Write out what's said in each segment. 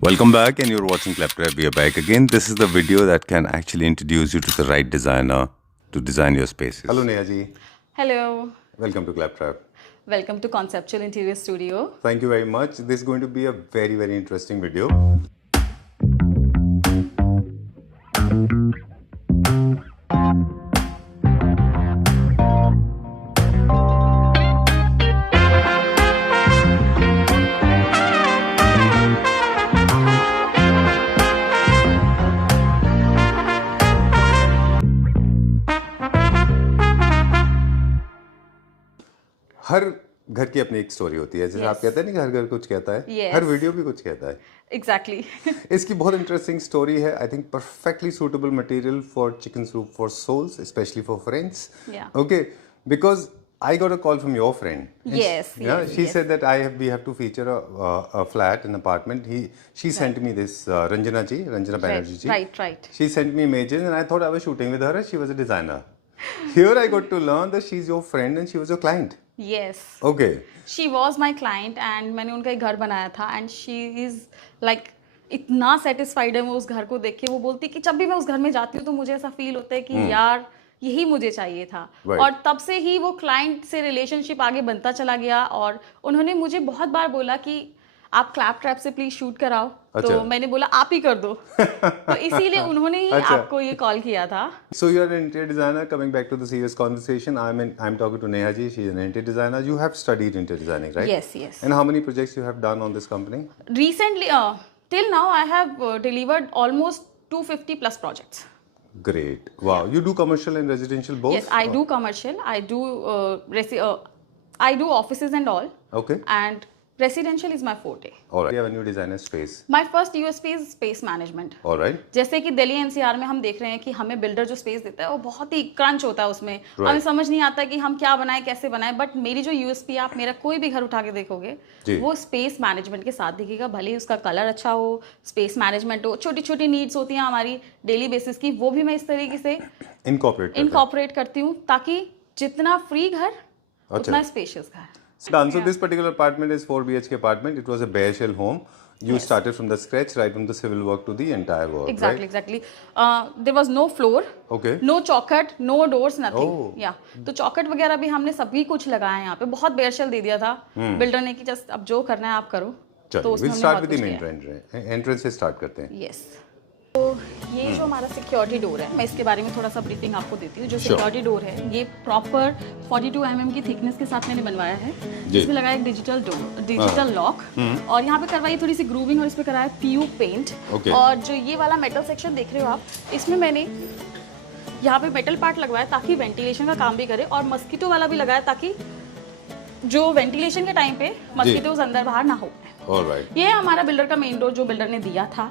Welcome back, and you're watching Claptrap. We are back again. This is the video that can actually introduce you to the right designer to design your spaces. Hello, Neha ji. Hello. Welcome to Claptrap. Welcome to Conceptual Interior Studio. Thank you very much. This is going to be a very, very interesting video. हर घर की अपनी एक story होती है, जैसे आप कहते हैं ना कि हर घर कुछ कहता है, हर वीडियो भी कुछ कहता है. Exactly. इसकी बहुत इंटरेस्टिंग स्टोरी है. I think perfectly suitable material for chicken soup for souls, specially for friends. Okay, because I got a call from your friend. Yes. She said that we have to feature a flat, an apartment. She sent me this Ranjana Banerjee ji. Right. She sent me images, and I thought I was shooting with her. She was a designer. Here I got to learn that she's your friend and she was your client. Yes. Okay. She was my client and मैंने उनका एक घर बनाया था and she is like इतना satisfied है वो उस घर को देख के. वो बोलती कि जब भी मैं उस घर में जाती हूँ तो मुझे ऐसा फील होता है कि यार यही मुझे चाहिए था. और तब से ही वो क्लाइंट से रिलेशनशिप आगे बनता चला गया और उन्होंने मुझे बहुत बार बोला कि आप क्लैपट्रैप से प्लीज शूट कराओ. तो मैंने बोला आप ही कर दो. तो इसीलिए उन्होंने ही आपको ये कॉल किया था. So you are an interior designer. Coming back to the serious conversation, I'm talking to Neha ji. She is an interior designer. You have studied interior designing, right? Yes. And how many projects you have done on this company? Recently, till now, I have delivered almost 250 plus projects. Great. Wow. You do commercial and residential both? Yes, I do commercial. I do offices and all. Okay. And residential is my forte. All right. You have a new designer space. My first USP is space management. All right. जैसे कि Delhi NCR में हम देख रहे हैं कि हमें builder जो स्पेस देता है वो बहुत ही क्रंच होता है उसमें. हमें समझ नहीं आता कि हम क्या बनाएं कैसे बनाएं. बट मेरी जो USP है, आप मेरा कोई भी घर उठा के देखोगे वो स्पेस मैनेजमेंट के साथ दिखेगा. भले ही उसका कलर अच्छा हो, स्पेस मैनेजमेंट हो, छोटी छोटी नीड्स होती हैं हमारी डेली बेसिस की, वो भी मैं इस तरीके से इनकॉर्पोरेट करती हूँ ताकि जितना फ्री घर उतना स्पेशियस घर. So this particular apartment is 4 BHK apartment. It was a bare shell home. You started from the scratch, right from the civil work to the entire work. Exactly. There was no floor. Okay. No chaukhut, no doors, nothing. तो चौखट वगैरह भी हमने सभी कुछ लगाया है यहाँ पे. बहुत बेयर शेल दे दिया था बिल्डर ने कि जस्ट अब जो करना है आप करो. तो we'll start with the main entrance से start करते हैं. Yes. तो ये जो हमारा सिक्योरिटी डोर है, मैं इसके बारे में थोड़ा सा ब्रीफिंग आपको देती हूँ. जो सिक्योरिटी डोर है ये प्रॉपर 42 mm की थिकनेस के साथ मैंने बनवाया है. इसमें लगाया एक डिजिटल लॉक और यहाँ पे करवाई थोड़ी सी ग्रूविंग और इस पे कराया PU पेंट. और जो ये वाला मेटल सेक्शन देख रहे हो आप, इसमें मैंने यहाँ पे मेटल पार्ट लगवाया ताकि वेंटिलेशन का काम भी करे और मस्कीटो वाला भी लगाया ताकि जो वेंटिलेशन के टाइम पे मस्कीटोज अंदर बाहर ना हो. Alright. ये हमारा बिल्डर का मेन डोर जो बिल्डर ने दिया था.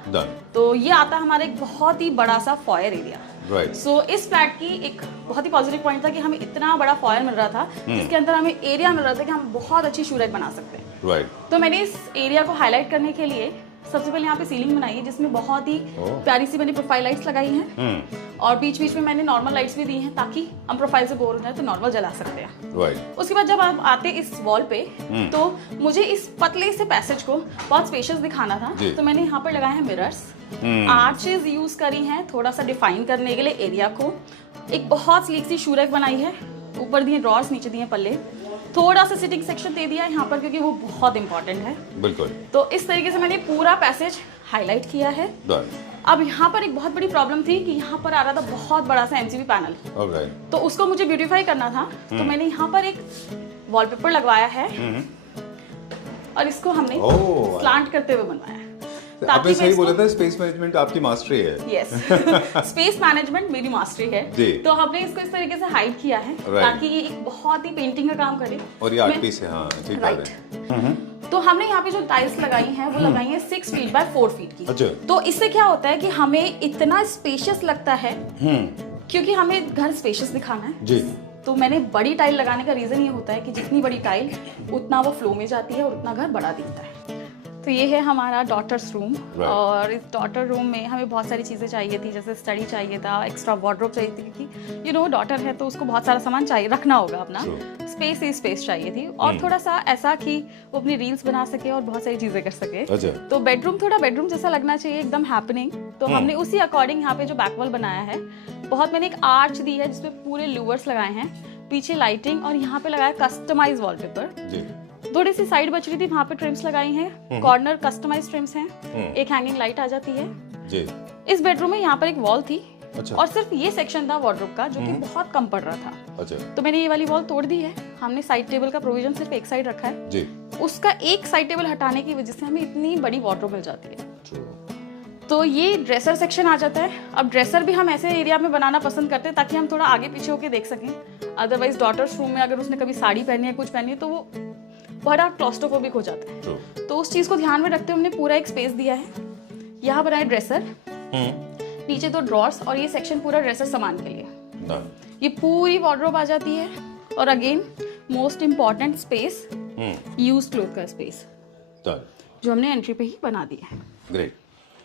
तो ये आता है हमारा एक बहुत ही बड़ा सा फॉयर एरिया. सो इस फ्लैट की एक बहुत ही पॉजिटिव पॉइंट था कि हमें इतना बड़ा फॉयर मिल रहा था जिसके अंदर हमें एरिया मिल रहा था कि हम बहुत अच्छी शूट बना सकते हैं. तो मैंने इस एरिया को हाईलाइट करने के लिए सबसे पहले यहाँ पे सीलिंग बनाई है जिसमें बहुत ही प्यारी सी मैंने प्रोफाइल लाइट्स लगाई हैं. और बीच बीच में मैंने नॉर्मल लाइट्स भी दी हैं ताकि हम प्रोफाइल से बोर हो जाए तो नॉर्मल जला सकते हैं. उसके बाद जब आप आते इस वॉल पे तो मुझे इस पतले से पैसेज को बहुत स्पेशियस दिखाना था. तो मैंने यहाँ पर लगाए हैं मिरर्स, आर्चेस यूज करी हैं थोड़ा सा डिफाइन करने के लिए एरिया को. एक बहुत स्लीक सी शूरक बनाई है, ऊपर दिए ड्रॉर्स, नीचे दिए पल्ले. थोड़ा सा सिटिंग सेक्शन दे दिया है यहाँ पर क्योंकि वो बहुत इंपॉर्टेंट है. बिल्कुल. तो इस तरीके से मैंने पूरा पैसेज हाईलाइट किया है. अब यहाँ पर एक बहुत बड़ी प्रॉब्लम थी कि यहाँ पर आ रहा था बहुत बड़ा सा MCB पैनल. तो उसको मुझे ब्यूटीफाई करना था. तो मैंने यहाँ पर एक वॉलपेपर लगवाया है और इसको हमने स्लांट करते हुए बनवाया है. आपने सही बोला था, स्पेस मैनेजमेंट आपकी मास्टरी है. यस, स्पेस मैनेजमेंट मेरी मास्टरी है. तो हमने इसको इस तरीके से हाइड किया है ताकि ये एक बहुत ही पेंटिंग का काम करे. और ये आर्ट पीस है. हाँ, ठीक है. तो हमने यहाँ पे जो टाइल्स लगाई हैं वो लगाई हैं 6 फीट बाय 4 फीट की. तो इससे क्या होता है कि हमें इतना स्पेशियस लगता है क्योंकि हमें घर स्पेशियस दिखाना है जी. तो मैंने बड़ी टाइल लगाने का रीजन ये होता है कि जितनी बड़ी टाइल उतना वो फ्लो में जाती है और उतना घर बड़ा दिखता है. तो ये है हमारा डॉटर्स रूम और इस डॉटर रूम में हमें बहुत सारी चीज़ें चाहिए थी, जैसे स्टडी चाहिए था, एक्स्ट्रा वार्डरोब चाहिए थी, क्योंकि डॉटर है तो उसको बहुत सारा सामान चाहिए, रखना होगा अपना, स्पेस ही स्पेस चाहिए थी और थोड़ा सा ऐसा कि वो अपनी रील्स बना सके और बहुत सारी चीज़ें कर सके। तो बेडरूम थोड़ा बेडरूम जैसा लगना चाहिए, एकदम हैपनिंग। तो हमने उसी अकॉर्डिंग यहाँ पे जो बैक वॉल बनाया है, बहुत मैंने एक आर्च दी है जिसमें पूरे लूवर्स लगाए हैं, पीछे लाइटिंग और यहाँ पे लगाया कस्टमाइज वॉलपेपर। थोड़ी सी साइड बच रही थी, वहाँ पे ट्रिम्स लगाई हैं, कॉर्नर कस्टमाइज ट्रिम्स हैं, एक हैंगिंग लाइट आ जाती है जी। इस बेडरूम में यहाँ पर एक वॉल थी और सिर्फ ये सेक्शन था वार्डरोब का जो कि बहुत कम पड़ रहा था। तो मैंने ये वाली वॉल तोड़ दी है, हमने साइड टेबल का प्रोविजन सिर्फ एक साइड रखा है जी। उसका एक साइड टेबल हटाने की वजह से हमें इतनी बड़ी वार्डरोब मिल जाती है। तो ये ड्रेसर सेक्शन आ जाता है। अब ड्रेसर भी हम ऐसे एरिया में बनाना पसंद करते हैं ताकि हम थोड़ा आगे पीछे होके देख सकें। अदरवाइज डॉटर्स रूम में अगर उसने कभी साड़ी पहनी है, कुछ पहनी है, तो वो बड़ा क्लॉस्ट्रोफोबिक हो जाता है। तो उस चीज को ध्यान में रखते हुए हमने पूरा एक स्पेस दिया है। यहाँ बनाए ड्रेसर, नीचे दो ड्रॉर्स और ये सेक्शन पूरा ड्रेसर सामान के लिए। ये पूरी वार्डरोब आ जाती है और again most important space, use cloth का स्पेस जो हमने एंट्री पे ही बना दिया है। ग्रेट।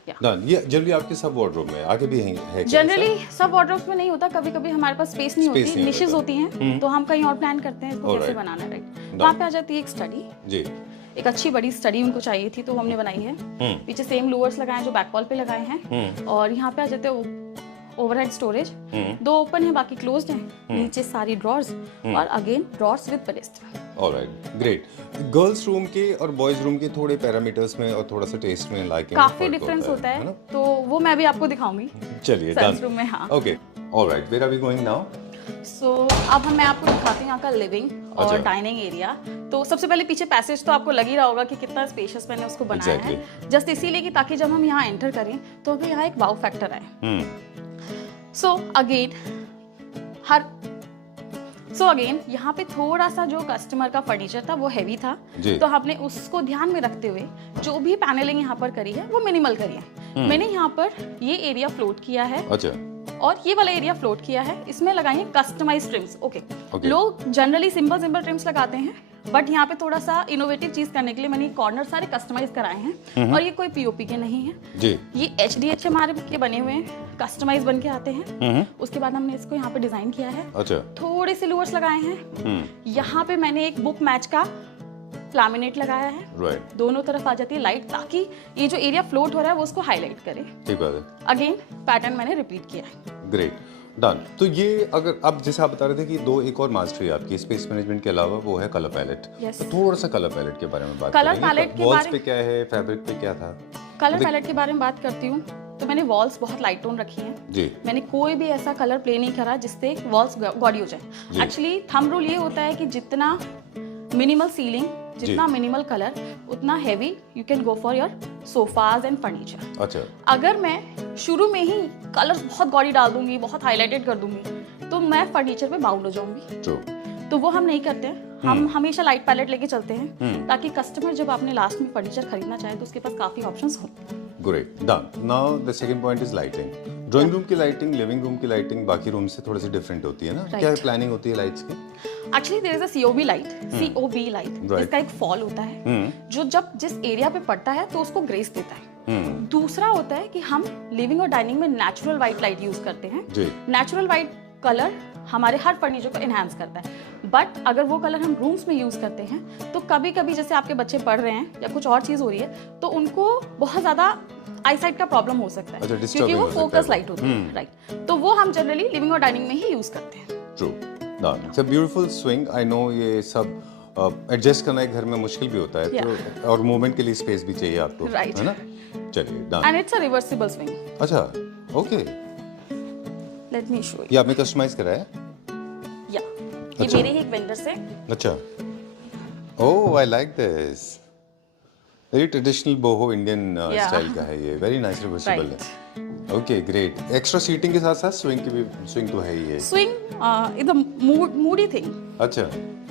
ये जनरली आपके सब वार्डरोब में आगे भी है? जनरली सब वार्डरोब्स में नहीं होता, कभी कभी हमारे पास स्पेस नहीं होती, निशेस होती हैं, तो हम कहीं और प्लान करते हैं इसको कैसे बनाना। राइट, वहाँ पे आ जाती है एक स्टडी जी, एक अच्छी बड़ी स्टडी उनको चाहिए थी तो हमने बनाई है। पीछे सेम लूवर्स लगाए जो बैक वॉल पे लगाए हैं और यहाँ पे आ जाते हैं ओवरहेड स्टोरेज, दो ओपन है बाकी क्लोज्ड हैं, नीचे सारी ड्रॉर्स और again drawers with pedestal. Alright, great. Girls room के और बॉयज रूम के थोड़े पैरामीटर्स में और थोड़ा सा टेस्ट में लाइक काफी डिफरेंस होता है, तो वो मैं भी आपको दिखाऊंगी। चलिए गर्ल्स रूम में। हाँ, okay, alright, where are we going now? So अब मैं आपको दिखाती हूँ यहाँ का लिविंग और डाइनिंग एरिया। तो सबसे पहले पीछे पैसेज तो आपको लग ही रहा होगा कि कितना स्पेशियस मैंने उसको बनाया है, जस्ट इसीलिए कि ताकि जब हम यहाँ एंटर करें तो हमें यहाँ एक वाव फैक्टर आए। सो अगेन यहाँ पे थोड़ा सा जो कस्टमर का फर्नीचर था वो हैवी था, तो हमने उसको ध्यान में रखते हुए जो भी पैनलिंग यहाँ पर करी है वो मिनिमल करी है। मैंने यहाँ पर ये एरिया फ्लोट किया है और ये वाला एरिया फ्लोट किया है, इसमें लगाए हैं कस्टमाइज ट्रिम्स। ओके, लोग जनरली सिंपल ट्रिम्स लगाते हैं, बट यहाँ पे थोड़ा सा इनोवेटिव चीज करने के लिए मैंने कॉर्नर सारे कस्टमाइज कराए हैं और ये कोई पीओपी के नहीं है जी। ये HDHMR के बने हुए हैं, कस्टमाइज बन के आते हैं। उसके बाद हमने इसको यहाँ पे डिजाइन किया है। अच्छा, थोड़े से लूवर्स लगाए हैं। यहाँ पे मैंने एक बुक मैच का लैमिनेट लगाया है, दोनों तरफ आ जाती है लाइट ताकि ये जो एरिया फ्लोट हो रहा है वो उसको हाईलाइट करे। ठीक बात है। अगेन पैटर्न मैंने रिपीट किया है। Great, done. तो ये अगर आप जैसे आप बता रहे थे कि दो एक और मास्टरी आपकी स्पेस मैनेजमेंट के अलावा वो है कलर पैलेट। तो थोड़ा सा कलर पैलेट के बारे में बात करेंगे। कलर पैलेट के बारे में क्या है, फैब्रिक पे क्या था? कलर पैलेट के बारे में बात करती हूँ तो मैंने वॉल्स बहुत लाइट टोन रखी हैं जी। मैंने कोई भी ऐसा कलर प्ले नहीं करा जिससे वॉल्स गॉडी हो जाए। एक्चुअली थंब रूल ये होता है कि जितना मिनिमल सीलिंग, जितना मिनिमल कलर, उतना heavy you can go for your sofas and furniture. अच्छा, अगर मैं शुरू में ही कलर्स बहुत गॉडी डाल दूंगी, बहुत हाईलाइटेड कर दूंगी, तो मैं फर्नीचर पे बाउंड हो जाऊंगी। तो वो हम नहीं करते हैं, हम हमेशा लाइट पैलेट लेके चलते हैं ताकि कस्टमर जब आपने लास्ट में फर्नीचर खरीदना चाहे तो उसके पास काफी ऑप्शंस हो। Great, done. Now the second point is lighting. Drawing room की लाइटिंग, लिविंग रूम की लाइटिंग बाकी रूम से थोड़ी सी डिफरेंट होती है ना? क्या प्लानिंग होती है लाइट्स की? Actually there is a COB light, इसका एक फॉल होता है जो जब जिस एरिया पे पड़ता है तो उसको ग्रेस देता है। दूसरा होता है कि हम लिविंग और डाइनिंग में नेचुरल व्हाइट लाइट यूज करते हैं। नेचुरल व्हाइट कलर हमारे हर फर्नीचर को एनहांस करता है, बट अगर वो कलर हम रूम्स में यूज करते हैं तो कभी कभी जैसे आपके बच्चे पढ़ रहे हैं या कुछ और चीज हो रही है तो उनको बहुत ज्यादा आईसाइट का प्रॉब्लम हो सकता है क्योंकि वो फोकस लाइट होती है। राइट, तो वो हम जनरली लिविंग और डाइनिंग में ही यूज करते हैं। True, it's a beautiful swing. I know ये सब एडजस्ट करना एक घर में मुश्किल भी होता है, तो और मूवमेंट के लिए स्पेस भी चाहिए आपको, है ना? चलिए, done. And it's a reversible swing. अच्छा, okay, let me show you. ये आपने कस्टमाइज कराया है? या ये मेरे ही एक वेंडर से। अच्छा, oh, I like this. Very traditional boho Indian style का है ये, वेरी नाइस, रिवर्सिबल है। Okay, great. एक्स्ट्रा सीटिंग के साथ साथ स्विंग की भी, स्विंग तो है ही है। Swing is a moody thing. अच्छा,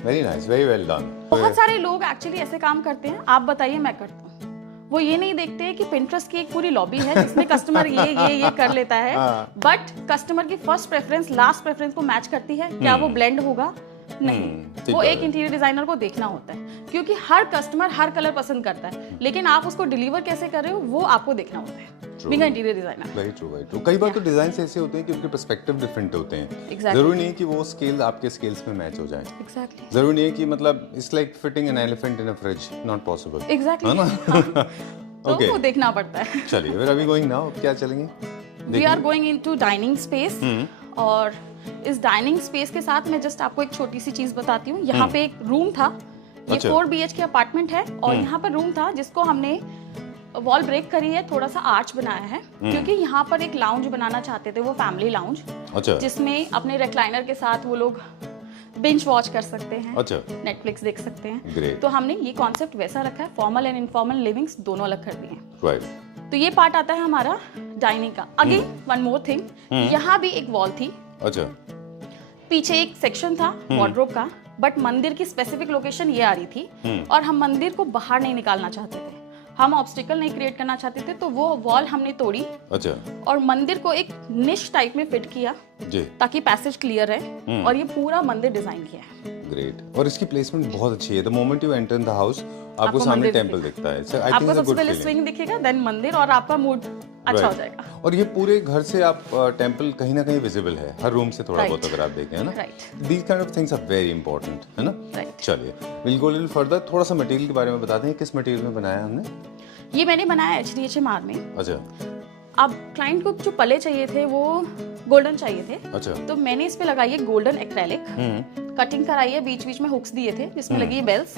very nice, very well done. बहुत सारे लोग एक्चुअली ऐसे काम करते हैं, आप बताइए मैं करता हूँ। वो ये नहीं देखते कि Pinterest की एक पूरी लॉबी है जिसमें कस्टमर ये कर लेता है, बट कस्टमर की फर्स्ट प्रेफरेंस लास्ट प्रेफरेंस को मैच करती है, क्या वो ब्लेंड होगा? नहीं, वो एक इंटीरियर डिजाइनर को देखना होता है, क्योंकि हर कस्टमर हर कलर पसंद करता है, लेकिन आप उसको डिलीवर कैसे कर रहे हो वो आपको देखना होता है being a interior designer. Very true. कई बार तो डिजाइन ऐसे होते हैं कि उनके पर्सपेक्टिव डिफरेंट होते हैं। जरूरी नहीं है कि वो स्केल आपके स्केल्स में मैच हो जाए। जरूरी नहीं है कि मतलब it's like fitting an elephant in a fridge, not possible. है ना? तो वो देखना पड़ता है। चलिए, where are we going now? क्या चलेंगे? We are going into dining space, और इस डाइनिंग स्पेस के साथ मैं जस्ट आपको एक छोटी सी चीज बताती हूँ। यहाँ पे एक रूम था, ये 4 BHK अपार्टमेंट है, और यहाँ पर रूम था जिसको हमने वॉल ब्रेक करी है, थोड़ा सा आर्च बनाया है, क्योंकि यहाँ पर एक लाउंज बनाना चाहते थे, वो फैमिली लाउंज, जिसमें अपने रिक्लाइनर के साथ वो लोग बिंज वॉच कर सकते हैं, नेटफ्लिक्स देख सकते हैं। तो हमने ये कॉन्सेप्ट वैसा रखा है, फॉर्मल एंड इनफॉर्मल लिविंग्स दोनों अलग कर दिए हैं। तो ये पार्ट आता है हमारा डाइनिंग का। अगेन वन मोर थिंग, यहाँ भी एक वॉल थी, पीछे एक सेक्शन था वार्डरोब का, बट मंदिर की स्पेसिफिक लोकेशन ये आ रही थी, और हम मंदिर को बाहर नहीं निकालना चाहते थे, हम ऑब्स्टिकल नहीं क्रिएट करना चाहते थे, तो वो वॉल हमने तोड़ी और मंदिर को एक निश टाइप में फिट किया ताकि पैसेज क्लियर है, और ये पूरा मंदिर डिजाइन किया है। ग्रेट। और इसकी प्लेसमेंट बहुत अच्छी है। The moment you enter in the house आपको सामने टेंपल दिखता है। So, आपको सबसे पहले स्विंग दिखेगा, देन मंदिर, और आपका मूड अच्छा हो जाएगा। और ये पूरे घर से आप टेंपल कहीं ना कहीं विजिबल है, हर रूम से थोड़ा बहुत अगर आप देखें, है ना? These kind of things are very important, है ना? चलिए, विल गो लिटिल फर्दर। थोड़ा सा मटेरियल के बारे में बता दें, किस मटेरियल में बनाया हमने? ये मैंने बनाया HDHMR में। अच्छा। अब क्लाइंट को जो पले चाहिए थे वो गोल्डन चाहिए थे। अच्छा। तो मैंने इस पे लगाई है गोल्डन एक्रेलिक, कटिंग कराई है, बीच बीच में हुक्स दिए थे जिसमें लगी है बेल्स।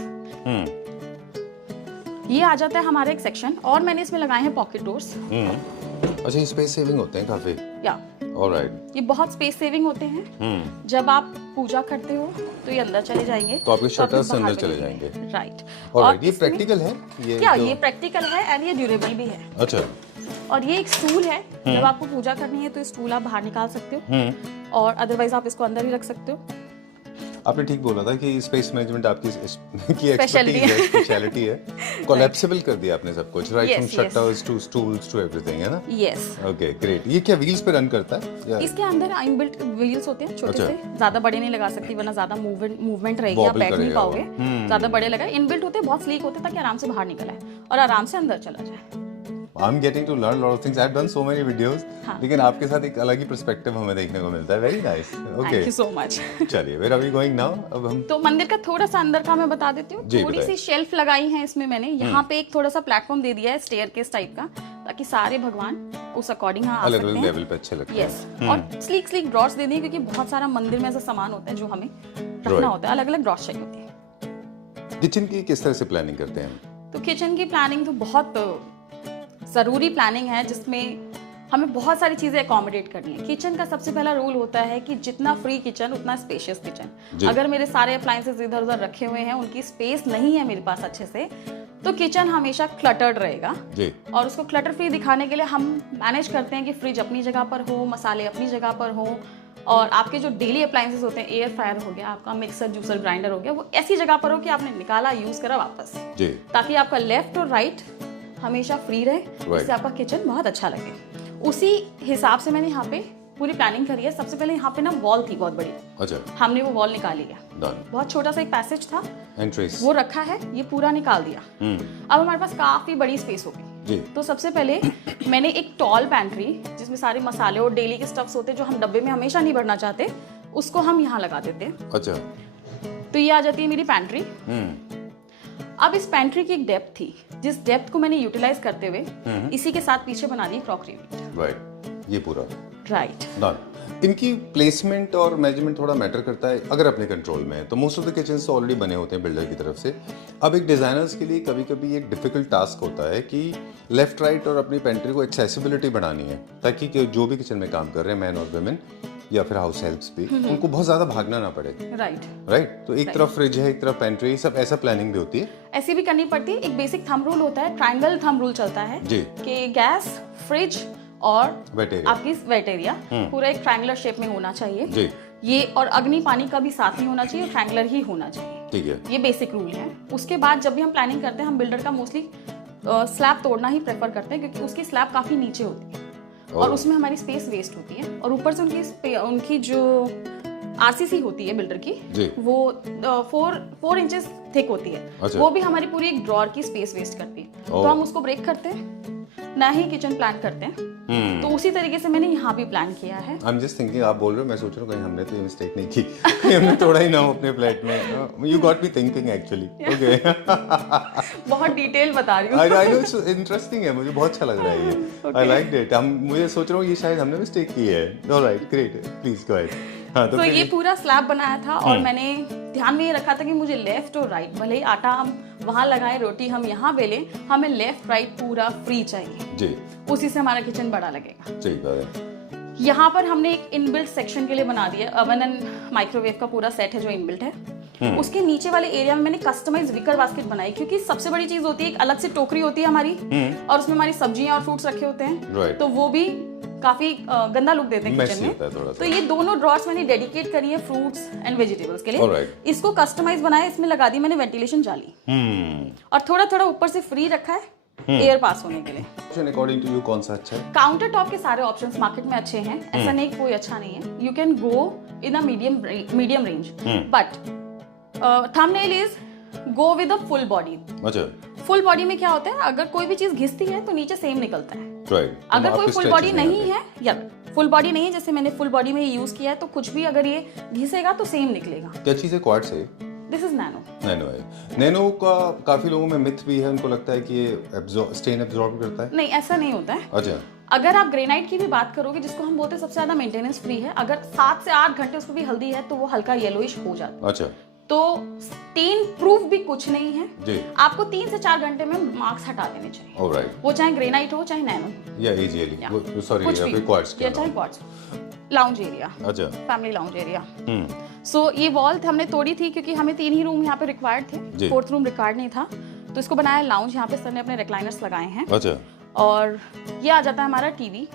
ये आ जाता है हमारा एक सेक्शन, और मैंने इसमें लगाए हैं पॉकेट डोर्स। अच्छा, ये स्पेस सेविंग होते हैं काफी। या ऑलराइट, ये बहुत स्पेस सेविंग होते हैं। जब आप पूजा करते हो तो ये अंदर चले जाएंगे, तो आपके शटर्स अंदर चले जाएंगे। राइट। और ये प्रैक्टिकल है, ये प्रैक्टिकल है, एंड ये ड्यूरेबल भी है। अच्छा। और ये एक स्टूल है, जब आपको पूजा करनी है तो स्टूल आप बाहर निकाल सकते हो, और अदरवाइज आप इसको अंदर ही रख सकते हो। आपने ठीक बोला था कि स्पेस मैनेजमेंट आपकी की स्पेशलिटी है। कोलैप्सिबल कर दिया आपने सब कुछ, right from shutters to stools to everything, है ना? यस। Okay, great. ये क्या व्हील्स पे रन करता है? इसके अंदर इनबिल्ट व्हील्स होते हैं, छोटे से, ज्यादा बड़े नहीं लगा सकती वरना ज्यादा मूवमेंट रहेगी, आप बैठ नहीं पाओगे। ज्यादा बड़े लगा, इनबिल्ट होते हैं, बहुत स्लीक होते हैं, ताकि आराम से बाहर निकल आए और आराम से अंदर चला जाए। I'm getting to learn a lot of things. I've done so many videos, लेकिन आपके साथ एक अलग ही पर्सपेक्टिव हमें देखने को मिलता है। Very nice. Okay. Thank you so much. चलिए, where are we going now? अब हम तो मंदिर का थोड़ा सा अंदर का मैं बता देती हूँ। थोड़ी सी शेल्फ लगाई है इसमें मैंने, यहाँ पे एक थोड़ा सा प्लेटफॉर्म दे दिया है स्टेयरकेस टाइप का, ताकि सारे भगवान उस अकॉर्डिंग आ सकते हैं। लेवल पे अच्छे लगते हैं। यस। और स्लीक ड्रॉर्स दे दिए, क्योंकि बहुत सारा मंदिर में ऐसा सामान होता है जो हमें रखना होता है, अलग अलग ड्रॉर्स चाहिए होती है। किचन की किस तरह से प्लानिंग करते हैं? तो किचन की प्लानिंग तो बहुत ज़रूरी प्लानिंग है, जिसमें हमें बहुत सारी चीज़ें अकोमोडेट करनी है। किचन का सबसे पहला रूल होता है कि जितना फ्री किचन उतना स्पेशियस किचन। अगर मेरे सारे अप्लायंसेस इधर उधर रखे हुए हैं, उनकी स्पेस नहीं है मेरे पास अच्छे से, तो किचन हमेशा क्लटर्ड रहेगा। और उसको क्लटर फ्री दिखाने के लिए हम मैनेज करते हैं कि फ्रिज अपनी जगह पर हो, मसाले अपनी जगह पर हो, और आपके जो डेली अप्लायंसेस होते हैं, एयर फ्रायर हो गया, आपका मिक्सर जूसर ग्राइंडर हो गया, वो ऐसी जगह पर हो कि आपने निकाला, यूज करा, वापस, ताकि आपका लेफ्ट और राइट हमेशा फ्री रहे, इससे आपका किचन बहुत अच्छा लगे। उसी हिसाब से मैंने यहाँ पे पूरी प्लानिंग करी है। सबसे पहले यहाँ पे ना वॉल थी बहुत बड़ी। अच्छा। हमने वो वॉल निकाली है। बहुत छोटा सा एक पैसेज था, वो रखा है, ये पूरा निकाल दिया। अब हमारे पास काफी बड़ी स्पेस होगी। तो सबसे पहले मैंने एक टॉल पैंट्री, जिसमें सारे मसाले और डेली के स्टफ्स होते हैं जो हम डब्बे में हमेशा नहीं भरना चाहते, उसको हम यहाँ लगा देते हैं। अच्छा। तो ये आ जाती है मेरी पैंट्री। अब इस पैंट्री की एक डेप्थ थी, जिस डेप्थ को मैंने यूटिलाइज करते हुए इसी के साथ पीछे बना दी क्रॉकरी यूनिट। राइट, ये पूरा राइट। इनकी प्लेसमेंट और मैनेजमेंट थोड़ा मैटर करता है अगर अपने कंट्रोल में है तो। मोस्ट ऑफ द किचन्स तो ऑलरेडी बने होते हैं बिल्डर की तरफ से। अब एक डिजाइनर्स के लिए कभी कभी एक डिफिकल्ट टास्क होता है कि लेफ्ट राइट और अपनी पेंट्री को एक्सेसिबिलिटी बढ़ानी है, ताकि जो भी किचन में काम कर रहे हैं, मैन और वुमेन या फिर हाउस हेल्प्स भी, उनको बहुत ज्यादा भागना ना पड़े। राइट। तो एक तरफ फ्रिज है, एक तरफ पेंट्री, सब ऐसा प्लानिंग भी होती है, ऐसी भी करनी पड़ती है। एक बेसिक थंब रूल होता है, ट्रायंगल थंब रूल चलता है कि गैस, फ्रिज और आपकी वेट एरिया पूरा एक ट्रायंगुलर शेप में होना चाहिए। ये और अग्नि पानी का भी साथ ही होना चाहिए, ट्रायंगुलर ही होना चाहिए। ठीक है, ये बेसिक रूल है। उसके बाद जब भी हम प्लानिंग करते हैं, हम बिल्डर का मोस्टली स्लैब तोड़ना ही प्रेफर करते हैं, क्योंकि उसकी स्लैब काफी नीचे होती है और उसमें हमारी स्पेस वेस्ट होती है। और ऊपर से उनकी जो आरसीसी होती है बिल्डर की जी। वो 4 इंचेस थिक होती है। अच्छा। वो भी हमारी पूरी एक ड्रॉर की स्पेस वेस्ट करती है, तो हम उसको ब्रेक करते हैं, ना ही किचन प्लान करते हैं। तो उसी तरीके से मैंने यहाँ भी प्लान किया है। आई एम जस्ट थिंकिंग, आप बोल रहे हो, मैं सोच रहा हूँ कहीं हमने तो ये मिस्टेक नहीं की, कहीं हमने तोड़ा ही ना हो अपने फ्लैट में। You got me thinking actually. Okay. बहुत डिटेल बता रही हूँ। आई नो, इट्स इंटरेस्टिंग है, मुझे बहुत अच्छा लग रहा है ये। I like it. मुझे सोच रहा हूँ ये शायद हमने मिस्टेक की है। Alright, great, please go ahead. हाँ, तो ये पूरा स्लैब बनाया था और मैंने ध्यान में ये रखा था कि मुझे लेफ्ट और राइट, भले ही आटा हम वहाँ लगाएं, रोटी हम यहाँ बेलें, हमें लेफ्ट राइट पूरा फ्री चाहिए जी। उसी से हमारा किचन बड़ा लगेगा। ठीक है। यहाँ पर हमने एक इनबिल्ट सेक्शन के लिए बना दिया, ओवन एंड माइक्रोवेव का पूरा सेट है जो इनबिल्ट है। उसके नीचे वाले एरिया में मैंने कस्टमाइज विकर बास्केट बनाई, क्योंकि सबसे बड़ी चीज होती है एक अलग से टोकरी होती है हमारी, और उसमें हमारी सब्जियां और फ्रूट्स रखे होते हैं, तो वो भी काफी गंदा लुक देते हैं किचन में। तो ये दोनों ड्रॉर्स मैंने डेडिकेट करी है फ्रूट्स एंड वेजिटेबल्स के लिए। इसको कस्टमाइज बनाया, इसमें लगा दी मैंने वेंटिलेशन जाली, और थोड़ा थोड़ा ऊपर से फ्री रखा है एयर पास होने के लिए। अकॉर्डिंग टू यू कौन सा अच्छा है? काउंटर टॉप के सारे ऑप्शंस मार्केट में अच्छे हैं, ऐसा नहीं कोई अच्छा नहीं है। You can go in a medium range, but thumbnail is go with a full body. अच्छा। फुल बॉडी में क्या होता है, अगर कोई भी चीज घिसती है तो नीचे सेम निकलता है। राइट। अगर कोई फुल बॉडी नहीं है, या फुल बॉडी नहीं है, जैसे मैंने फुल बॉडी में यूज किया है, तो कुछ भी अगर ये घिसेगा तो सेम निकलेगा। क्या चीज है? क्वार्ट्ज है? This is nano. नैनो है। नैनो का काफी लोगों में मिथ भी है, उनको लगता है कि ये स्टेन एब्जॉर्ब करता है। नहीं, ऐसा नहीं होता है। अच्छा। अगर आप ग्रेनाइट की भी बात करोगे, जिसको हम बोलते हैं सबसे ज्यादा मेंटेनेंस फ्री है, अगर 7 से 8 घंटे उसको भी हल्दी है तो वो हल्का येलोइश हो जाता है। अच्छा। तो स्टेन प्रूफ भी कुछ नहीं है जी। आपको 3 से 4 घंटे में मार्क्स हटा देने चाहिए। ऑलराइट। वो चाहे ग्रेनाइट हो चाहे नैनो या इजीली, सॉरी, या फिर क्वार्ट्ज या चाहे क्वार्ट्ज। लाउंज एरिया, अच्छा, फैमिली लाउंज एरिया। सो ये वॉल हमने तोड़ी थी क्योंकि हमें 3 ही रूम यहाँ पे रिक्वायर्ड थे, 4th रूम रिक्वायर्ड नहीं था, तो इसको बनाया लाउंज। यहाँ पे सर ने अपने रिक्लाइनर्स लगाए हैं। अच्छा। और ये आ जाता है हमारा टीवी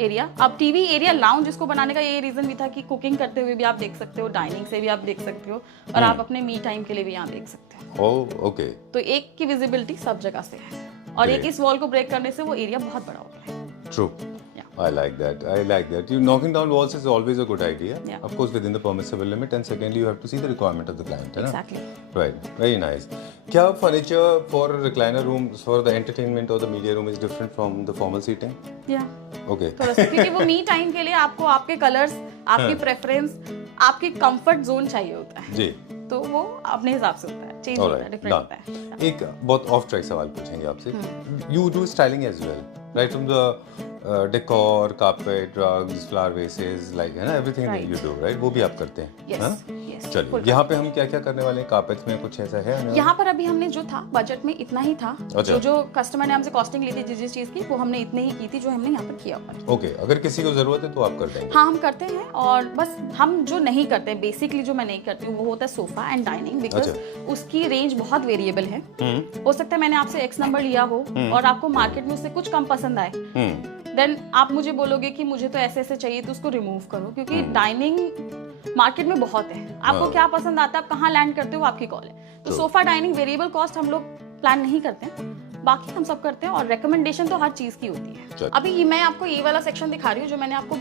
एरिया। अब टीवी एरिया लाउंज इसको बनाने का ये रीजन भी था कि कुकिंग करते हुए भी आप देख सकते हो, डाइनिंग से भी आप देख सकते हो, और आप अपने मी टाइम के लिए भी यहाँ देख सकते हो। ओह, ओके। तो एक की विजिबिलिटी सब जगह से है, और एक इस वॉल को ब्रेक करने से वो एरिया बहुत बड़ा हो गया है। True. I like that. I like that. You knocking down walls is always a good idea. Yeah. Of course, within the permissible limit, and secondly, you have to see the requirement of the client. Exactly. Right. Very nice. क्या furniture for recliner room for the entertainment or the media room is different from the formal seating? Yeah. Okay. थोड़ा सा, क्योंकि वो me time के लिए आपको आपके colours, आपकी प्रेफरेंस, आपकी कंफर्ट जोन चाहिए होता है। जी। तो वो अपने हिसाब से होता है, चेंज होता है, डिफरेंट होता है। एक बहुत ऑफ ट्रैक सवाल पूछेंगे आपसे। You do styling as well, right? From the decor, carpet, rugs, flower vases, like है ना, everything that you do, right? वो भी आप करते हैं? Yes, yes. चलिए, यहाँ पे हम क्या क्या करने वाले हैं? कार्पेट्स में कुछ ऐसा है? यहाँ पर अभी हमने जो था बजट में इतना ही था। अच्छा। जो कस्टमर ने हमसे कॉस्टिंग ली थी जिस चीज की, वो हमने इतने ही की थी जो हमने यहाँ पर किया हुआ है। ओके, अगर किसी को जरूरत है तो आप कर देंगे? हाँ, हम करते हैं। और बस हम जो नहीं करते, बेसिकली जो मैं नहीं करती हूँ, वो होता है सोफा एंड डाइनिंग, बिकॉज उसकी रेंज बहुत वेरिएबल है। हो सकता है मैंने आपसे X नंबर लिया हो और आपको मार्केट में उससे कुछ कम पसंद आए, देन आप मुझे बोलोगे कि मुझे तो ऐसे ऐसे चाहिए, तो उसको रिमूव करो, क्योंकि डाइनिंग मार्केट में बहुत है। आपको क्या पसंद आता है, आप कहाँ लैंड करते हो, आपकी कॉल है। तो सोफा डाइनिंग वेरिएबल कॉस्ट हम लोग प्लान नहीं करते हैं, बाकी हम सब करते हैं, और रिकमेंडेशन तो हर चीज की होती है। अभी मैं आपको ये वाला सेक्शन दिखा रही हूँ, जो मैंने आपको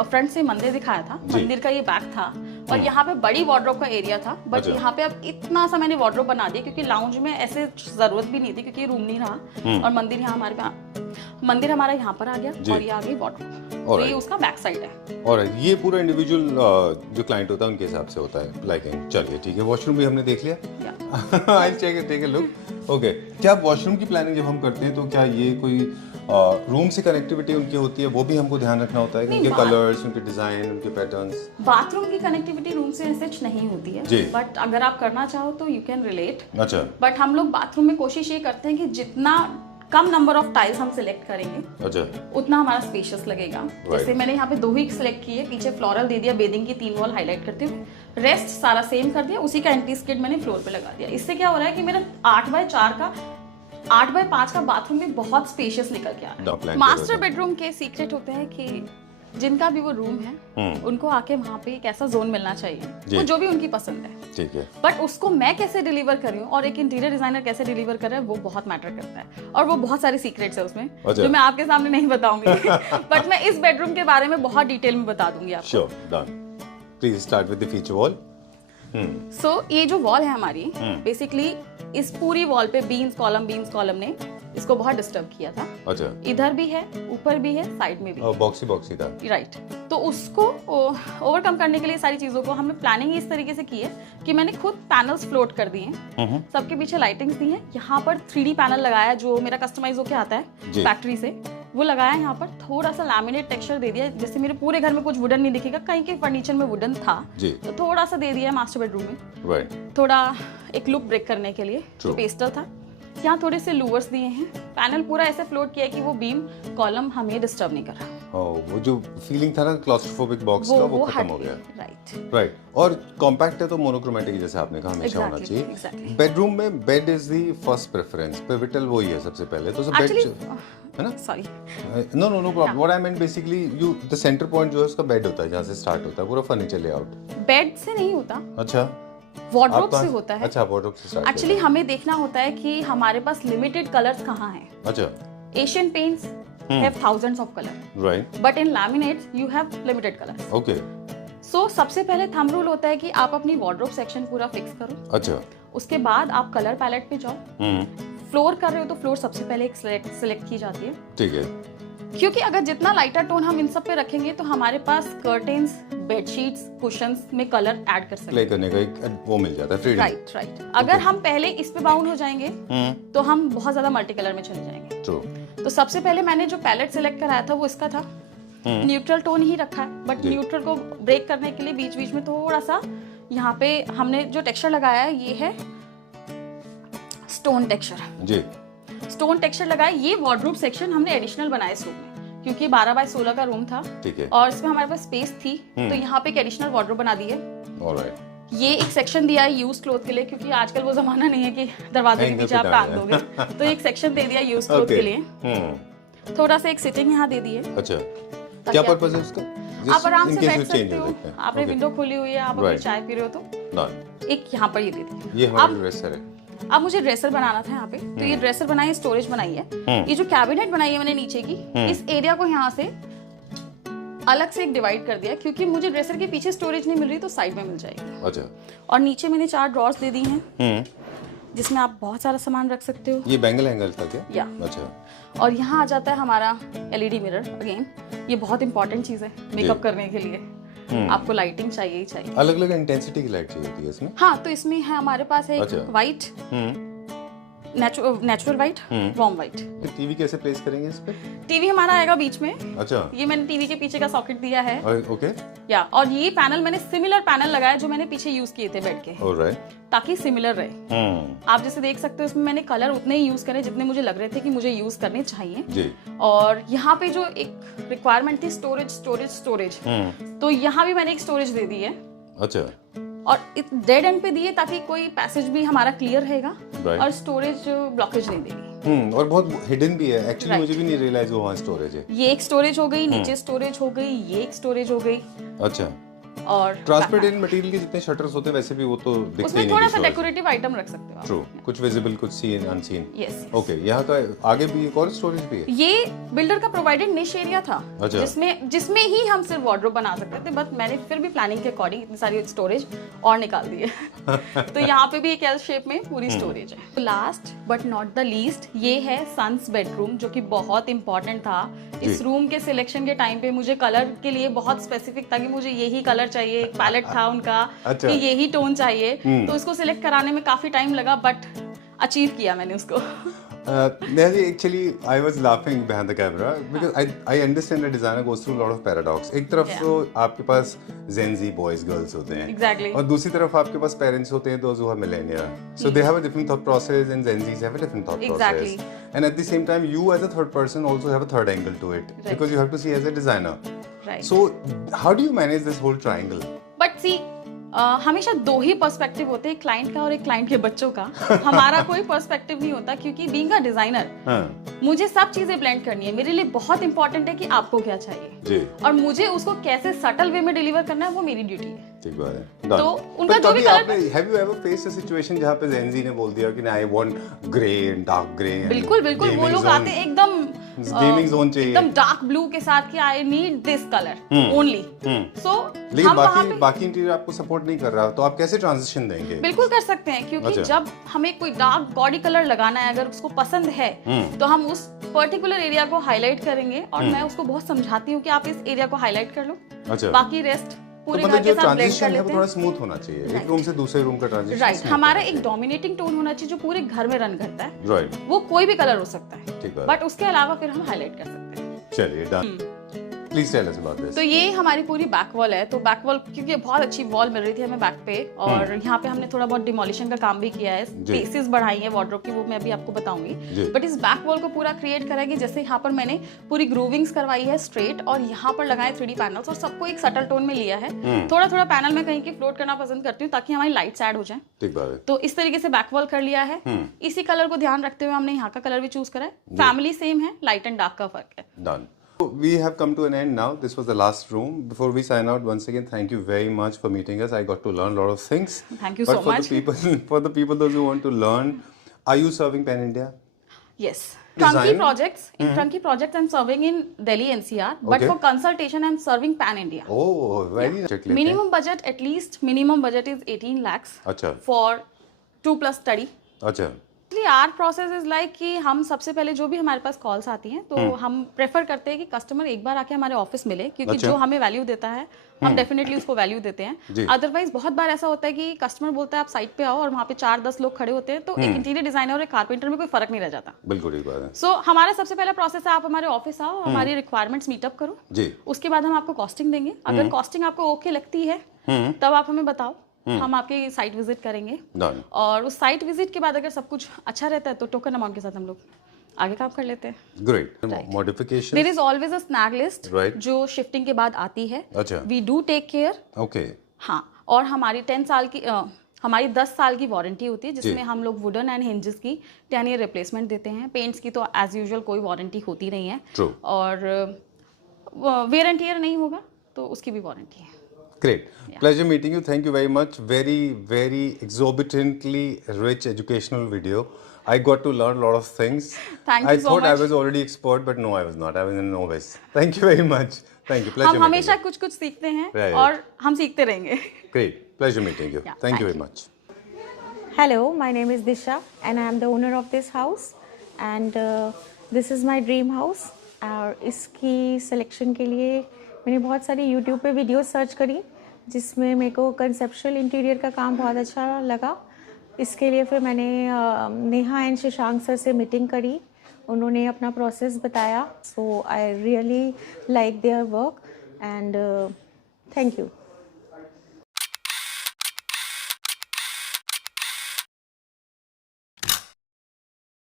फ्रंट से मंदिर दिखाया था, मंदिर का ये बैक था, और यहाँ पे बड़ी वार्डरोब का एरिया था, बट यहाँ पे अब इतना सा मैंने वार्डरोब बना दिया क्योंकि लाउंज में ऐसे जरूरत भी नहीं थी, क्योंकि रूम नहीं रहा, और मंदिर यहाँ मंदिर हमारा यहाँ पर आ गया, और ये आ गई वार्डरोब। तो ये उसका बैक साइड है। और ये पूरा इंडिविजुअल जो क्लाइंट होता है उनके हिसाब से होता है, लाइकिंग। चलिए ठीक है, वॉशरूम भी हमने देख लिया। I check take a look. Okay, क्या वॉशरूम की प्लानिंग जब हम करते हैं तो क्या ये कोई रूम से कनेक्टिविटी उनकी होती है, वो भी हमको ध्यान रखना होता है, उनके कलर्स, उनके डिजाइन, उनके पैटर्न्स? बाथरूम की कनेक्टिविटी रूम से सच नहीं होती है, बट अगर आप करना चाहो तो यू कैन रिलेट। अच्छा। बट हम लोग बाथरूम में कोशिश ये करते हैं कि जितना कम नंबर ऑफ टाइल्स हम सिलेक्ट करेंगे, अच्छा, उतना हमारा स्पेशियस लगेगा। जैसे मैंने यहाँ पे 2 ही सिलेक्ट किए, पीछे फ्लोरल दे दिया, बेदिंग की 3 वॉल हाईलाइट करते हुए, रेस्ट सारा सेम कर दिया, उसी का एंटी स्किड मैंने फ्लोर पे लगा दिया। इससे क्या हो रहा है कि मेरा 8x4 का 8x5 का बाथरूम भी बहुत स्पेशियस निकल के आ रहा है। मास्टर बेडरूम के सीक्रेट होते हैं कि जिनका भी वो रूम है, उनको आके वहाँ पे एक ऐसा जोन मिलना चाहिए, वो जो भी उनकी पसंद है। ठीक है। बट उसको मैं कैसे डिलीवर कर रही हूँ और एक इंटीरियर डिजाइनर कैसे डिलीवर कर रहा है, वो बहुत मैटर करता है, और वो बहुत सारे सीक्रेट्स है उसमें जो मैं आपके सामने नहीं बताऊंगी। बट मैं इस बेडरूम के बारे में बहुत डिटेल में बता दूंगी आपको। Please start with the feature wall. सो ये जो वॉल है हमारी, बेसिकली इस पूरी वॉल पे बीन्स कॉलम ने इसको बहुत डिस्टर्ब किया था। अच्छा। इधर भी है, ऊपर भी है, साइड में भी है। बॉक्सी था। राइट। तो उसको ओवरकम करने के लिए सारी चीजों को हमने प्लानिंग इस तरीके से की है कि मैंने खुद पैनल्स फ्लोट कर दिए हैं, सबके पीछे लाइटिंग्स दी है। यहाँ पर 3D पैनल लगाया जो मेरा कस्टमाइज होके आता है फैक्ट्री से, वो लगाया। यहाँ पर थोड़ा सा लैमिनेट टेक्सचर दे दिया, जैसे मेरे पूरे घर में कुछ वुडन नहीं दिखेगा, कहीं के फर्नीचर में वुडन था तो थोड़ा सा दे दिया मास्टर बेडरूम में, थोड़ा एक लुक ब्रेक करने के लिए। पेस्टल था। यहाँ थोड़े से लूवर्स दिए हैं। पैनल पूरा ऐसे फ्लोट किया है कि वो बीम कॉलम हमें डिस्टर्ब नहीं कर रहा। वो जो फीलिंग था ना क्लॉस्ट्रोफोबिक बॉक्स का, वो खत्म हो गया। राइट। और कॉम्पैक्ट है तो मोनोक्रोमैटिक जैसे आपने कहा हमेशा होना चाहिए। बेडरूम में bed is the first preference, pivotal वही है सबसे पहले। तो बेड है ना? Sorry, no problem. What I mean basically you the centre point जो है उसका बेड होता है, जहाँ से स्टार्ट होता है पूरा फर्नीचर लेआउट। बेड से नहीं होता। अच्छा, वार्डरोब से होता है। अच्छा, वार्डरोब से स्टार्ट। एक्चुअली हमें देखना होता है कि हमारे पास लिमिटेड कलर्स कहाँ हैं। अच्छा। Asian paints have thousands of color, right, but in laminates you have limited colors. Okay. So सबसे पहले थंब रूल होता है कि आप अपनी वार्डरोब सेक्शन पूरा फिक्स करो। अच्छा। उसके बाद आप कलर पैलेट पे जाओ। फ्लोर कर रहे हो तो फ्लोर सबसे पहले एक सिलेक्ट की जाती है। ठीक है। क्योंकि अगर जितना लाइटर टोन हम इन सब पे रखेंगे तो हमारे पास कर्टेन्स, बेडशीट्स, कुशन्स में कलर ऐड कर सकते हैं। प्ले करने का एक वो मिल जाता है, फ्रीडम। राइट। अगर हम पहले इस पे बाउंड हो जाएंगे तो हम बहुत ज्यादा मल्टी कलर में चले जाएंगे। ट्रू। तो सबसे पहले मैंने जो पैलेट सिलेक्ट कराया था वो इसका था। न्यूट्रल टोन ही रखा है, बट न्यूट्रल को ब्रेक करने के लिए बीच बीच में थोड़ा सा यहाँ पे हमने जो टेक्सचर लगाया है ये है स्टोन टेक्सचर। जी। स्टोन टेक्सचर लगाया। ये वार्डरोब सेक्शन हमने एडिशनल बनाया इस रूम में, क्योंकि 12 बाय 16 का रूम था। ठीक है। और इसमें हमारे पास स्पेस थी, तो यहाँ पे एक एडिशनल वार्डरोब बना दी है। ऑलराइट। ये एक सेक्शन दिया है यूज क्लोथ के लिए, क्योंकि आजकल वो जमाना नहीं है कि दरवाजे के पीछे आप टांग दोगे। तो एक सेक्शन दे दिया यूज क्लोथ के लिए। थोड़ा सा एक सिटिंग यहाँ दे दी है। अच्छा, क्या पर्पस है उसका? आप आराम से बैठ सकते हो। आपने विंडो खोली हुई है, आप अपनी चाय पी रहे हो तो एक यहाँ पर ये दे दी। ये हमारा ड्रेसर है। अब मुझे ड्रेसर बनाना था यहाँ पे, तो ये ड्रेसर बनाई, स्टोरेज बनाई है। ये जो कैबिनेट बनाई है मैंने नीचे की, इस एरिया को यहाँ से अलग से एक डिवाइड कर दिया, क्योंकि मुझे ड्रेसर के पीछे स्टोरेज नहीं मिल रही तो साइड में मिल जाएगी। अच्छा। और नीचे मैंने 4 ड्रॉर्स दे दी हैं, जिसमें आप बहुत सारा सामान रख सकते हो। ये बैंगल हैंगर था क्या? या। अच्छा। और यहाँ आ जाता है हमारा LED मिरर। अगेन ये बहुत इंपॉर्टेंट चीज है मेकअप करने के लिए। आपको लाइटिंग चाहिए ही चाहिए। अलग अलग इंटेंसिटी की लाइट चाहिए होती है इसमें? हाँ, तो इसमें है हमारे पास एक white, natural white, warm white. TV कैसे प्लेस करेंगे इस पे? टीवी हमारा आएगा बीच में। अच्छा। ये मैंने टीवी के पीछे का सॉकेट दिया है। ओके। या, और ये पैनल मैंने सिमिलर पैनल लगाया जो मैंने पीछे यूज किए थे बेड के। ऑलराइट। ताकि सिमिलर रहे। आप जैसे देख सकते हो इसमें मैंने कलर उतने ही यूज करे जितने मुझे लग रहे थे कि मुझे यूज करने चाहिए। जी। और यहाँ पे जो एक रिक्वायरमेंट थी स्टोरेज, तो यहाँ भी मैंने एक स्टोरेज दे दी है। अच्छा। और डेड एंड पे दिए ताकि कोई पैसेज भी हमारा क्लियर रहेगा और स्टोरेज ब्लॉकेज नहीं देगी। और बहुत हिडन भी है एक्चुअली। मुझे भी नहीं रियलाइज वो वहाँ स्टोरेज है। ये एक स्टोरेज हो गई, नीचे स्टोरेज हो गई, ये एक स्टोरेज हो गई। अच्छा। और ट्रांसपेरेंट मटेरियल के जितने शटर्स होते हैं वैसे भी वो तो दिखते ही नहीं। उसमें थोड़ा सा डेकोरेटिव आइटम रख सकते हो। ट्रू। कुछ विजिबल, कुछ सीन अनसीन। यस। ओके। यहाँ का आगे भी एक और स्टोरेज भी है। ये बिल्डर का प्रोवाइडेड निश एरिया था। अच्छा। जिसमें ही हम सिर्फ वार्डरोब बना सकते थे, बट मैंने फिर भी प्लानिंग के अकॉर्डिंग इतनी सारी स्टोरेज और निकाल दी है। तो यहाँ पे भी एक एल शेप में पूरी स्टोरेज है। Last but not the least, ये है सन्स बेडरूम, जो कि बहुत इंपॉर्टेंट था। इस रूम के सिलेक्शन के टाइम पे मुझे कलर के लिए बहुत स्पेसिफिक था कि मुझे यही कलर चाहिए। एक पैलेट था उनका। अच्छा। कि यही टोन चाहिए, तो उसको सिलेक्ट कराने में काफी टाइम लगा, बट अचीव किया मैंने उसको। Actually, I was laughing behind the camera because I understand the designer goes through a lot of paradox. एक तरफ तो आपके पास Gen Z boys, girls होते हैं, exactly. और दूसरी तरफ आपके पास parents होते हैं, those who are millennial. So they have a different thought process, and Gen Zs have a different thought exactly. process. And at the same time, you as a third person also have a third angle to it, right. Because you have to see as a designer. Right. So how do you manage this whole triangle? But see, हमेशा 2 ही perspective होते हैं, client का और एक client के बच्चों का। हमारा कोई पर्सपेक्टिव नहीं होता, क्योंकि बीइंग अ डिजाइनर मुझे सब चीजें ब्लेंड करनी है। मेरे लिए बहुत इंपॉर्टेंट है कि आपको क्या चाहिए जी। और मुझे उसको कैसे सटल वे में डिलीवर करना है, वो मेरी ड्यूटी है। ठीक बात है। Done. तो उनका जो भी colour, have you ever faced a situation जहाँ पे Gen Z ने बोल दिया कि I want grey and dark grey? बिल्कुल बिल्कुल, वो लोग आते हैं एकदम गेमिंग जोन चाहिए, एकदम डार्क ब्लू के साथ कि I need this colour only. So लेकिन बाकी इंटीरियर आपको सपोर्ट नहीं कर रहा, तो आप कैसे ट्रांजिशन देंगे? बिल्कुल कर सकते हैं, क्योंकि जब हमें कोई डार्क बॉडी कलर लगाना है, अगर उसको पसंद है तो हम उस पर्टिकुलर एरिया को हाईलाइट करेंगे और मैं उसको बहुत समझाती हूँ कि आप इस एरिया को हाईलाइट कर लो, बाकी रेस्ट पूरे घर के साथ ब्लेंड कर लेते हैं। थोड़ा स्मूथ होना चाहिए, एक रूम से दूसरे रूम का ट्रांजिशन। राइट, हमारा एक डोमिनेटिंग टोन होना चाहिए जो पूरे घर में रन करता है। राइट, वो कोई भी कलर हो सकता है, बट उसके अलावा फिर हम हाईलाइट कर सकते हैं। चलिए done. Please tell us about this. तो ये हमारी पूरी बैक वॉल है। तो बैक वॉल क्योंकि बहुत अच्छी वॉल मिल रही थी हमें बैक पे, और यहाँ पे हमने थोड़ा बहुत डिमोलिशन का काम भी किया है, स्पेसेस बढ़ाई है वार्डरोब की, वो मैं अभी आपको बताऊंगी। बट इस बैक वॉल को पूरा क्रिएट करा है कि जैसे यहाँ पर मैंने पूरी ग्रूविंग्स करवाई है स्ट्रेट, और यहाँ पर लगाए 3D पैनल्स, और सबको एक सटल टोन में लिया है। थोड़ा थोड़ा पैनल में कहीं की फ्लोट करना पसंद करती हूँ ताकि हमारी लाइट्स ऐड हो जाए। ठीक बात है। तो इस तरीके से बैक वॉल कर लिया है। इसी कलर को ध्यान रखते हुए हमने यहाँ का कलर भी चूज करा है। फैमिली सेम है, लाइट एंड डार्क का फर्क है। Done. We have come to an end now. This was the last room. Before we sign out, once again, thank you very much for meeting us. I got to learn a lot of things. Thank you so much. For the people those who want to learn, are you serving Pan India? Yes. Trunky projects. In Trunky projects, I'm serving in Delhi NCR. But for consultation, I'm serving Pan India. Oh, very nice. Minimum budget, at least minimum budget is 18 lakhs. अच्छा. For 2+ study. अच्छा. Are process is like कि हम सबसे पहले जो भी हमारे पास calls आती हैं, तो हम प्रेफर करते हैं कि कस्टमर एक बार आके हमारे ऑफिस मिले, क्योंकि जो हमें वैल्यू देता है हम डेफिनेटली उसको वैल्यू देते हैं। अदरवाइज बहुत बार ऐसा होता है कि कस्टमर बोलता है आप साइट पे आओ, और वहाँ पे 4-10 लोग खड़े होते हैं, तो एक इंटीरियर डिजाइनर और एक कारपेंटर में कोई फर्क नहीं रह जाता। बिल्कुल ठीक बात है। सो हमारा सबसे पहला प्रोसेस है, आप हमारे ऑफिस आओ, हमारी रिक्वायरमेंट्स मीटअप करो जी। उसके बाद हम आपको कॉस्टिंग देंगे। अगर कॉस्टिंग आपको ओके लगती है तब आप हमें बताओ, हम आपकी साइट विजिट करेंगे, और उस साइट विजिट के बाद अगर सब कुछ अच्छा रहता है तो टोकन अमाउंट के साथ हम लोग आगे काम कर लेते हैं। Great. Modification, there is always a snag list जो शिफ्टिंग के बाद आती है। We do take care. Okay, हाँ, और हमारी 10 साल की हमारी 10 साल की वारंटी होती है, जिसमें हम लोग वुडन एंड हिंजेस की 10 ईयर रिप्लेसमेंट देते हैं। पेंट्स की तो एज यूजुअल कोई वारंटी होती नहीं है। True. और वेयर एंड टियर नहीं होगा तो उसकी भी वारंटी है। Great. Yeah. Pleasure meeting you. Thank you very much. Very, very exorbitantly rich educational video. I got to learn a lot of things. Thank you so much. I thought I was already expert, but no, I was not. I was a novice. Thank you very much. Thank you. Pleasure हम हमेशा कुछ सीखते हैं और हम सीखते रहेंगे। Great. Pleasure meeting you. Yeah, thank you very much. Hello, my name is Disha and I am the owner of this house, and this is my dream house. और इसकी सिलेक्शन के लिए मैंने बहुत सारी YouTube पे वीडियो सर्च करी, जिसमें मेरे को कंसेप्चुअल इंटीरियर का काम बहुत अच्छा लगा। इसके लिए फिर मैंने नेहा एंड शशांक सर से मीटिंग करी, उन्होंने अपना प्रोसेस बताया। So I really like their work and thank you.